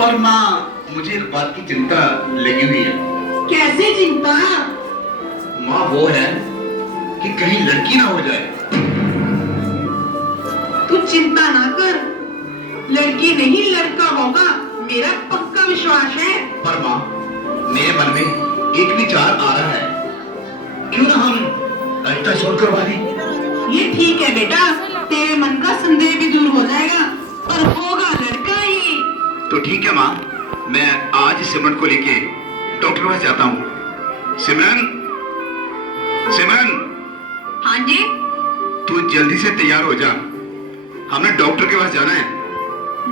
पर माँ, मुझे एक बात की चिंता लगी हुई है। कैसे चिंता? माँ, वो है कि कहीं लड़की ना हो जाए। तू चिंता ना कर, लड़की नहीं लड़का होगा, मेरा पक्का विश्वास है। पर माँ, मेरे मन में एक विचार आ रहा है, क्यों ना हम अल्ट्रासाउंड करवा लें? ये ठीक है बेटा, तेरे मन का संदेह भी दूर हो जाएगा और होगा लड़का ही। तो ठीक है माँ, मैं आज सिमरन को लेके डॉक्टर के पास जाता हूँ। सिमरन, सिमरन, हाँ जी। तू जल्दी से तैयार हो जा, हमें डॉक्टर के पास जाना है।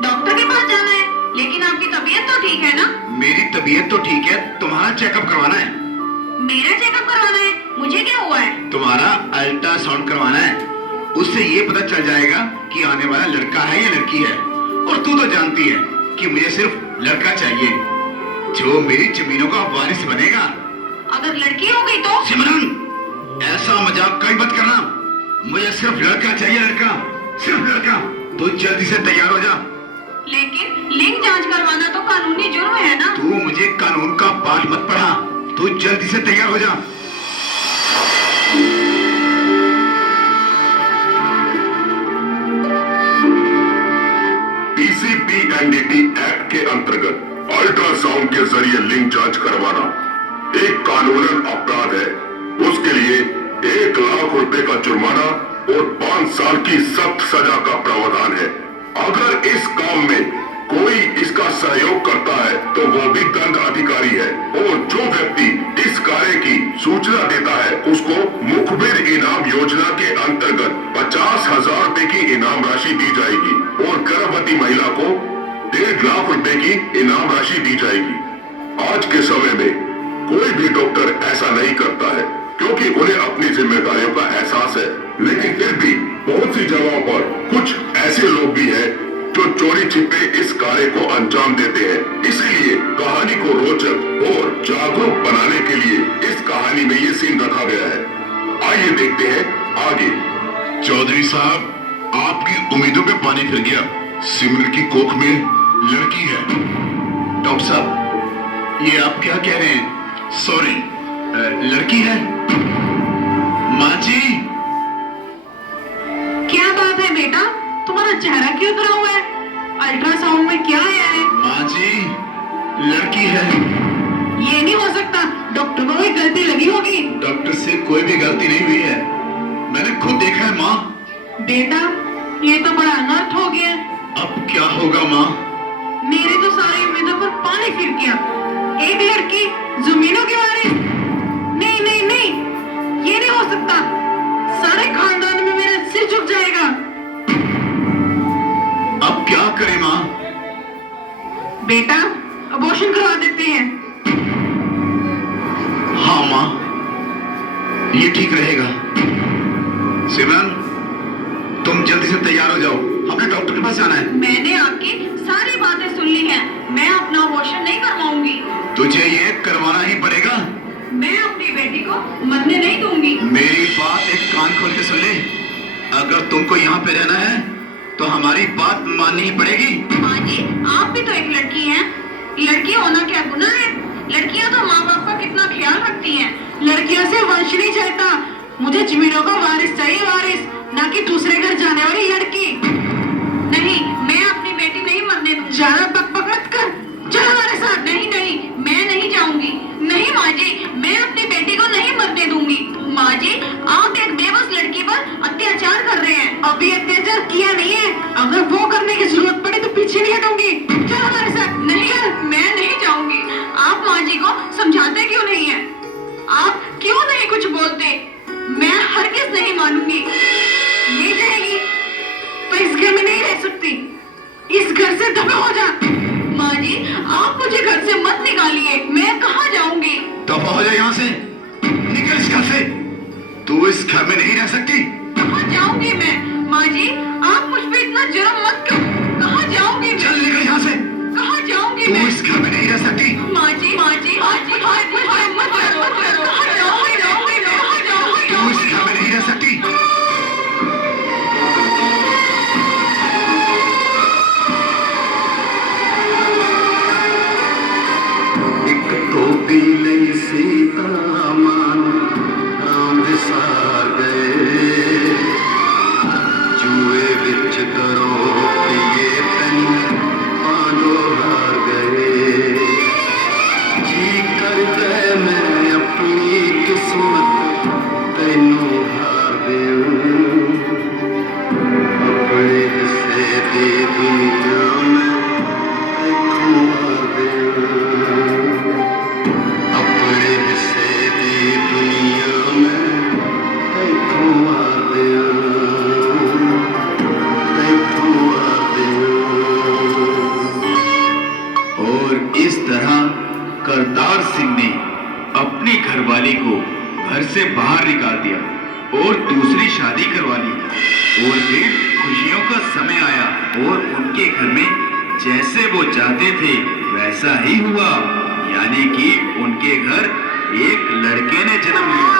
डॉक्टर के पास जाना है? लेकिन आपकी तबीयत तो ठीक है ना? मेरी तबीयत तो ठीक है, तुम्हारा चेकअप करवाना है। मेरा चेकअप करवाना है? मुझे क्या हुआ है? तुम्हारा अल्ट्रासाउंड करवाना है, उससे ये पता चल जाएगा कि आने वाला लड़का है या लड़की है। और तू तो जानती है कि मुझे सिर्फ लड़का चाहिए, जो मेरी जमीनों का वारिस बनेगा। अगर लड़की हो गई तो? सिमरन, ऐसा मजाक कहीं मत करना, मुझे सिर्फ लड़का चाहिए, लड़का, सिर्फ लड़का। तू जल्दी से तैयार हो जा। लेकिन लिंग जांच करवाना तो कानूनी जुर्म है ना? तू मुझे कानून का पाठ मत पढ़ा, तू जल्दी से तैयार हो जा। पीसीपीएनडीटी एक्ट के अंतर्गत अल्ट्रासाउंड के जरिए लिंग जांच करवाना एक कानूनन अपराध है। उसके लिए 1 लाख रुपए का जुर्माना और 5 साल की सख्त सजा का प्रावधान है। अगर इस काम में कोई इसका सहयोग करता है तो वो भी दंड अधिकारी है, और जो व्यक्ति इस कार्य की सूचना देता है उसको मुखबिर इनाम योजना के अंतर्गत 50,000 रुपए की इनाम राशि दी जाएगी और गर्भवती महिला को 1.5 लाख रुपए की इनाम राशि दी जाएगी। आज के समय में कोई भी डॉक्टर ऐसा नहीं करता है क्योंकि उन्हें अपनी जिम्मेदारियों का एहसास है, लेकिन फिर भी बहुत सी जगहों पर कुछ ऐसे लोग भी हैं जो चोरी छिपे इस कार्य को अंजाम देते हैं। इसीलिए कहानी को रोचक और जागरूक बनाने के लिए इस कहानी में ये सीन रखा गया है। आइए देखते हैं आगे। चौधरी साहब, आपकी उम्मीदों पे पानी फिर गया। सिमरन की कोख में लड़की है। डॉक्टर साहब, ये आप क्या कह रहे हैं? सॉरी, लड़की है। माँ जी, क्या बात है बेटा, तुम्हारा चेहरा क्यों उतरा हुआ है? अल्ट्रासाउंड में क्या आया है? माँ जी, लड़की है। ये नहीं हो सकता, डॉक्टर को कोई गलती लगी होगी। डॉक्टर से कोई भी गलती नहीं हुई है, मैंने खुद देखा है माँ। बेटा, ये तो बड़ा अनर्थ हो गया। अब क्या होगा माँ? मेरे तो सारी उम्मीदों पर पानी फिर गया। एक लड़की जमीनों की वारिस? नहीं नहीं नहीं, ये नहीं हो सकता। सारे खानदान में मेरा सिर झुक जाएगा। अब क्या करें माँ? बेटा, अबॉर्शन करवा देते हैं। हाँ माँ, ये ठीक रहेगा। सिमरन, तुम जल्दी से तैयार हो जाओ, हमें डॉक्टर के पास जाना है। मैंने आपकी सारी बातें सुन ली हैं, मैं अपना अबॉर्शन नहीं करवाऊंगी। तुझे ये करवाना ही पड़ेगा। मैं अपनी बेटी को मरने नहीं दूंगी। मेरी बात एक कान खोल के सुन ले, अगर तुमको यहाँ पे रहना है तो हमारी बात माननी ही पड़ेगी। माँ जी, आप भी तो एक लड़की हैं। लड़की होना क्या गुनाह है? लड़कियां तो माँ बाप का कितना ख्याल रखती हैं। लड़कियों से वंश नहीं चलता, मुझे जमीनों का वारिस चाहिए, वारिस, ना कि दूसरे घर जाने वाली लड़की। नहीं, मैं अपनी बेटी नहीं मरने दूंगी। ज्यादा बकबक मत कर, चल हमारे साथ। नहीं नहीं, मैं नहीं जाऊंगी। नहीं माँ जी, मैं अपनी बेटी को नहीं मरने दूंगी। माँ जी, आप एक बेबस लड़की पर अत्याचार कर रहे हैं। अभी अत्याचार किया नहीं है, अगर वो करने की जरूरत पड़ी तो पीछे नहीं हटूंगी। चल हमारे साथ। नहीं, मैं नहीं जाऊंगी। आप माँ जी को समझाते क्यों नहीं है? आप क्यों नहीं कुछ बोलते? मैं हरगिज़ नहीं मानूंगी। नहीं जाएगी तो इस घर में नहीं रह सकती। इस घर से दफा हो जा। माँ जी, आप मुझे घर से मत निकालिए, मैं कहाँ जाऊंगी? दफा हो जाए यहाँ से, निकल इस घर से। तू इस घर में नहीं रह सकती। कहाँ जाऊंगी मैं? माँ जी, आप मुझ पे इतना जुर्म मत करो। कहाँ जाऊंगी मैं? चल निकल यहाँ से। कहाँ जाऊंगी तू मैं? इस घर में नहीं रह सकती। माँ जी, माँ जी, माँ जी, मत करो, मत करो। कहाँ जाऊंगी मैं? कहाँ जाऊंगी? तू इस घर में नहीं रह सकती। करतार सिंह ने अपनी घरवाली को घर से बाहर निकाल दिया और दूसरी शादी करवा ली। और फिर खुशियों का समय आया और उनके घर में जैसे वो चाहते थे वैसा ही हुआ, यानी कि उनके घर एक लड़के ने जन्म लिया।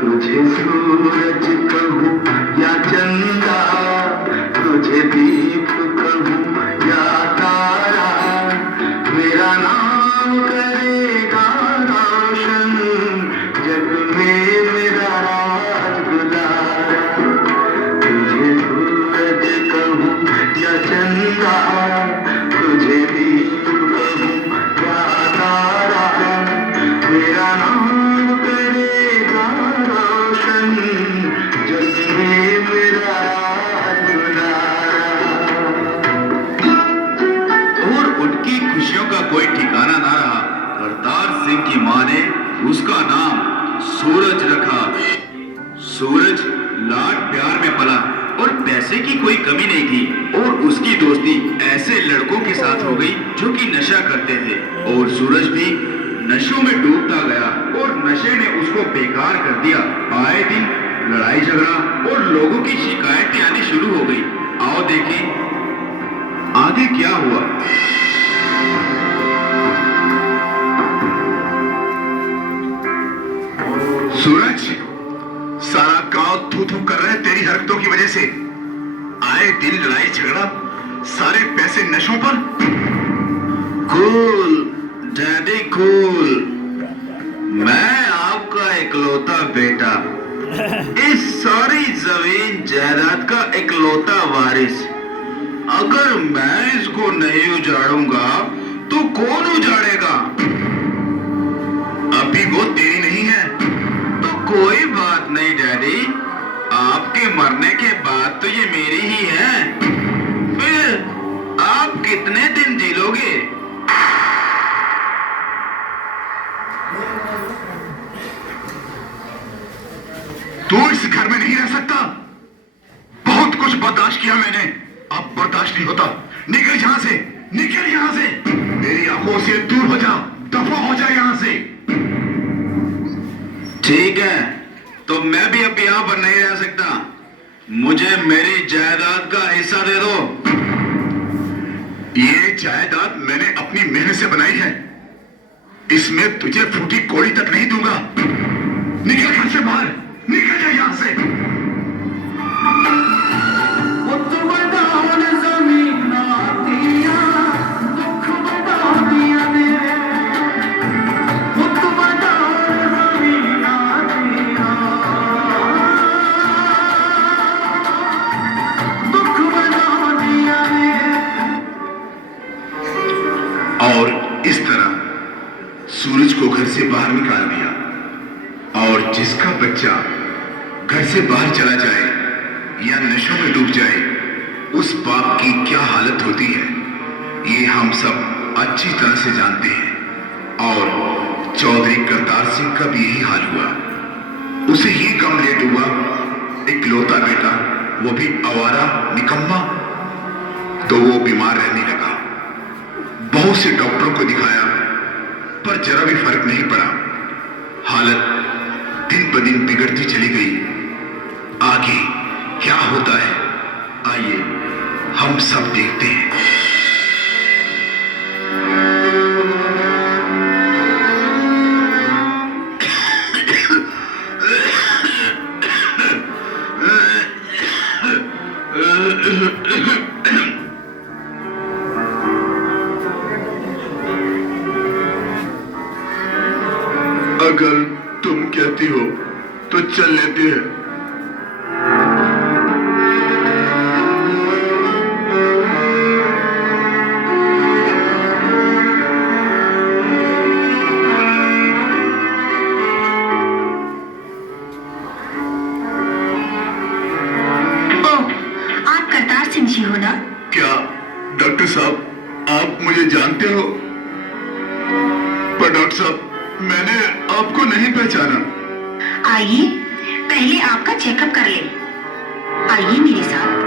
तुझे सूरज कहूँ या चंदा, तुझे दीप कहूँ या तारा, मेरा नाम करेगा रोशन जग में मेरा राज दुलारा। तुझे सूरज कहूँ या चंदा, तुझे दीप कहूँ या तारा, मेरा नाम करेगा रोशन जग में मेरा दुलारा। और उनकी खुशियों का कोई ठिकाना ना रहा। करतार सिंह की मां ने उसका नाम सूरज रखा। सूरज लाड प्यार में पला और पैसे की कोई कमी नहीं थी। और उसकी दोस्ती ऐसे लड़कों के साथ हो गई जो कि नशा करते थे, और सूरज भी नशों में डूबता गया और नशे ने उसको बेकार कर दिया। आए दिन लड़ाई झगड़ा और लोगों की शिकायतें आनी शुरू हो गई। आओ देखें आगे क्या हुआ। सूरज, सारा गांव थू थू कर रहे तेरी हरकतों की वजह से। आए दिन लड़ाई झगड़ा, सारे पैसे नशों पर। कूल डैडी कूल, मैं आपका इकलौता बेटा, इस सारी जमीन जायदाद का इकलौता वारिस। अगर मैं इसको नहीं उजाड़ूंगा तो कौन उजाड़ेगा? अभी वो तेरी नहीं है। तो कोई बात नहीं डैडी, आपके मरने के बाद तो ये मेरी ही है। फिर आप कितने दिन जी लोगे? तू इस घर में नहीं रह सकता। बहुत कुछ बर्दाश्त किया मैंने, अब बर्दाश्त नहीं होता। निकल यहां से, निकल यहां से। मेरी आंखों से दूर हो जा, दफा हो जा यहां से। ठीक है, तो मैं भी अब यहाँ पर नहीं रह सकता। मुझे मेरी जायदाद का हिस्सा दे दो। ये जायदाद मैंने अपनी मेहनत से बनाई है, इसमें तुझे फूटी कौड़ी तक नहीं दूंगा। निकल घर से बाहर, निकल जा यहां से। और इस तरह सूरज को घर से बाहर निकाल दिया। और जिसका बच्चा घर से बाहर चला जाए या नशों में डूब जाए, उस बाप की क्या हालत होती है, ये हम सब अच्छी तरह से जानते हैं। और चौधरी करतार सिंह का भी यही हाल हुआ। उसे ही गम ले डूबा, इकलौता बेटा, वो भी आवारा निकम्मा। तो वो बीमार रहने लगा। बहुत से डॉक्टरों को दिखाया, पर जरा भी फर्क नहीं पड़ा। हालत दिन ब दिन बिगड़ती चली गई। आगे क्या होता है, आइए हम सब देखते हैं। अगर तुम कहती हो तो चल लेते हैं। सूरज हो ना? क्या डॉक्टर साहब आप मुझे जानते हो? पर डॉक्टर साहब मैंने आपको नहीं पहचाना। आइए पहले आपका चेकअप कर ले। आइए मेरे साथ।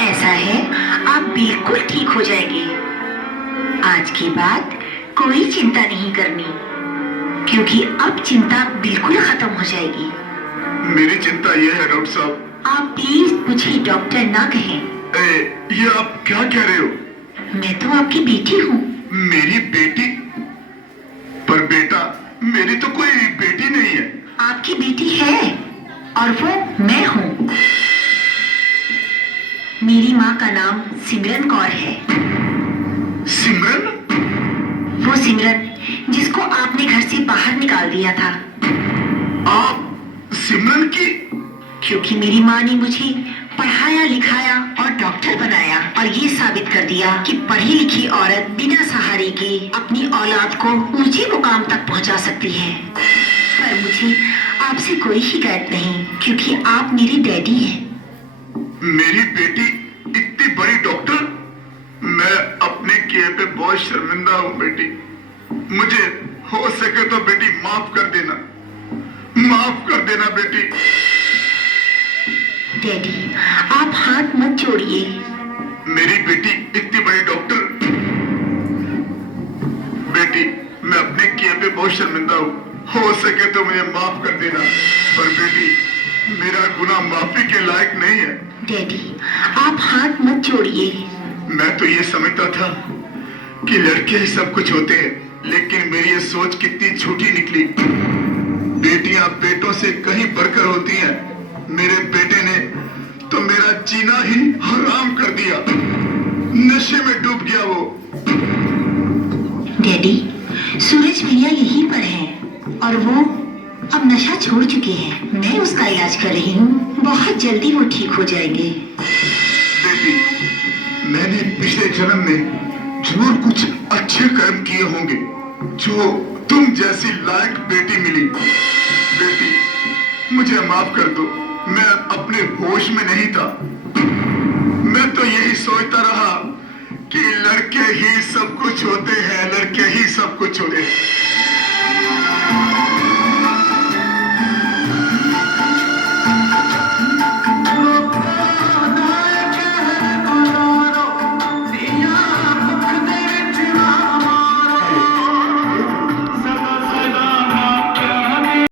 ऐसा है, आप बिल्कुल ठीक हो जाएंगे। आज के बाद कोई चिंता नहीं करनी, क्योंकि अब चिंता बिल्कुल खत्म हो जाएगी। मेरी चिंता यह है डॉक्टर साहब। आप प्लीज मुझे डॉक्टर ना कहें। ये आप क्या कह रहे हो? मैं तो आपकी बेटी हूँ। मेरी बेटी? पर बेटा, मेरी तो कोई बेटी नहीं है। आपकी बेटी है और वो मैं हूँ। मेरी माँ का नाम सिमरन कौर है। सिमरन? वो सिमरन जिसको आपने घर से बाहर निकाल दिया था। आप सिमरन की? क्योंकि मेरी माँ ने मुझे पढ़ाया लिखाया और डॉक्टर बनाया और ये साबित कर दिया कि पढ़ी लिखी औरत बिना सहारे के अपनी औलाद को ऊंचे मुकाम तक पहुंचा सकती है। पर मुझे आपसे कोई शिकायत नहीं, क्योंकि आप मेरे डैडी हैं। मेरी बेटी इतनी बड़ी डॉक्टर? मैं अपने किए पे बहुत शर्मिंदा हूँ बेटी। मुझे हो सके तो बेटी माफ कर देना, माफ कर देना बेटी। डैडी आप हाथ मत जोड़िए। मेरी बेटी इतनी बड़ी डॉक्टर? बेटी मैं अपने किए पे बहुत शर्मिंदा हूँ, हो सके तो मुझे माफ कर देना। पर बेटी मेरा गुनाह माफी के लायक नहीं है। डैडी आप हाथ मत जोड़िए। मैं तो ये समझता था कि लड़के ही सब कुछ होते हैं, लेकिन मेरी ये सोच कितनी झूठी निकली। बेटियां बेटों से कहीं बढ़कर होती हैं। मेरे बेटे ने तो मेरा जीना ही हराम कर दिया। नशे में डूब गया वो। डैडी सूरज भैया यहीं पर हैं और वो अब नशा छोड़ चुके हैं। मैं उसका इलाज कर रही हूँ, बहुत जल्दी वो ठीक हो जाएंगे। बेटी मैंने पिछले जन्म में जरूर कुछ अच्छे कर्म किए होंगे जो तुम जैसी लायक बेटी मिली। बेटी मुझे माफ कर दो, मैं अपने होश में नहीं था। मैं तो यही सोचता रहा कि लड़के ही सब कुछ होते हैं, लड़के ही सब कुछ होते हैं।